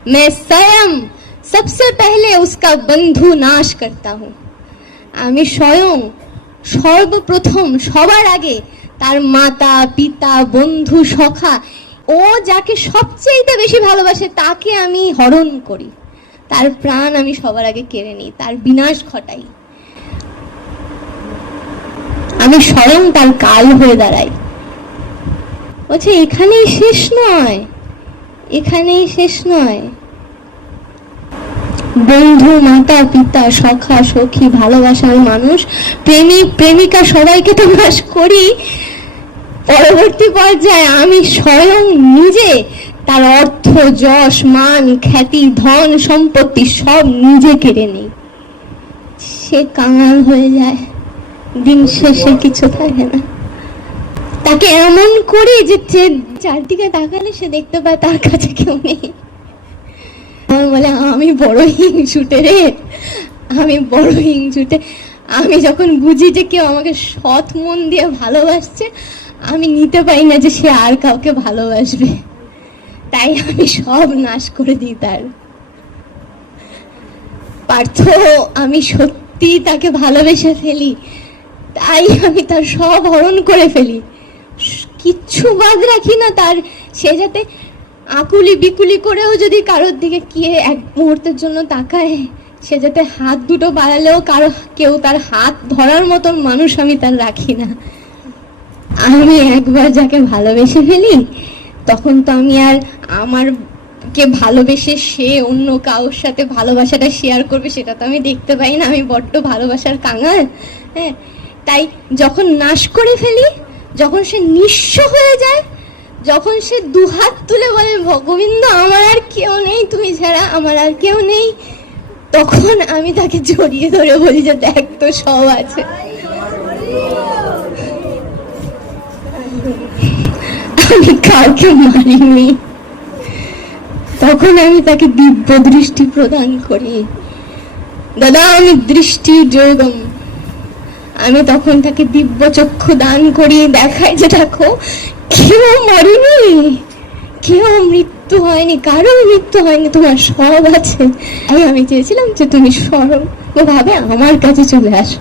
मैं स्वयं सबसे पहले उसका बंधु नाश करता हूँ আমি স্বয়ং সর্বপ্রথম সবার আগে তার মাতা পিতা বন্ধু সখা ও যাকে সবচেয়ে বেশি ভালোবাসে তাকে আমি হরণ করি তার প্রাণ আমি সবার আগে কেড়ে নিই তার বিনাশ ঘটাই আমি স্বয়ং তার কাল হয়ে দাঁড়াই বলছে এখানেই শেষ নয় এখানেই শেষ নয়। বন্ধু, মাতা, পিতা, সখা, সখী, ভালোবাসার মানুষ প্রেমিক প্রেমিকা, সবাইকে তো নাশ করি। পরবর্তী পর্যায়ে আমি স্বয়ং নিজে তার অর্থ, যশ, মান, খ্যাতি, ধন, সম্পত্তি সব নিজে কেড়ে নিই। সে কাঙাল হয়ে যায়। দিন শেষে কিছু থাকে না। তাকে এমন করি যে যে চারদিকে তাকালে সে দেখতে পায় তার কাছে কেউ নেই। বলে, আমি বড় হিংসুটে রে। আমি বড় হিংসুটে। আমি যখন বুঝি যে কেউ আমাকে সৎ মন দিয়ে ভালোবাসছে, আমি নিতে পারি না যে সে আর কাউকে ভালোবাসবে। তাই আমি সব নাশ করে দিই তার। পার্থ, আমি সত্যি তাকে ভালোবেসে ফেলি। তাই আমি তার সব হরণ করে ফেলি। কিচ্ছু বাদ রাখি না তার। সে যাতে আকুলি বিকুলি করেও যদি কারোর দিকে কে এক মুহূর্তের জন্য তাকায়, সে যাতে হাত দুটো বাড়ালেও কারও, কেউ তার হাত ধরার মতন মানুষ আমি তার রাখি না। আমি একবার যাকে ভালোবেসে ফেলি, তখন তো আমি আর আমার কে ভালোবেসে সে অন্য কারোর সাথে ভালোবাসাটা শেয়ার করবে, সেটা তো আমি দেখতে পাই না। আমি বড্ড ভালোবাসার কাঙাল হ্যাঁ। তাই যখন নাশ করে ফেলি যখন সে নিঃস্ব হয়ে যায়, যখন সে দুহাত তুলে বলে গোবিন্দ আমার আর কেউ নেই, তুমি ছাড়া আমার আর কেউ নেই, তখন আমি তাকে জড়িয়ে ধরে বলি যে, দেখ তো, সব আছে। আমি কাউকে মারিনি। তখন আমি তাকে দিব্য দৃষ্টি প্রদান করি। দাদা, আমি দৃষ্টি, যোগম আমি তখন তাকে দিব্য চক্ষু দান করি দেখাই যে দেখো, কেউ মরেনি। কেউ মৃত্যু হয়নি কারও মৃত্যু হয়নি, তোমার সব আছে। আমি চেয়েছিলাম যে তুমি সর্বভাবে আমার কাছে চলে আসো।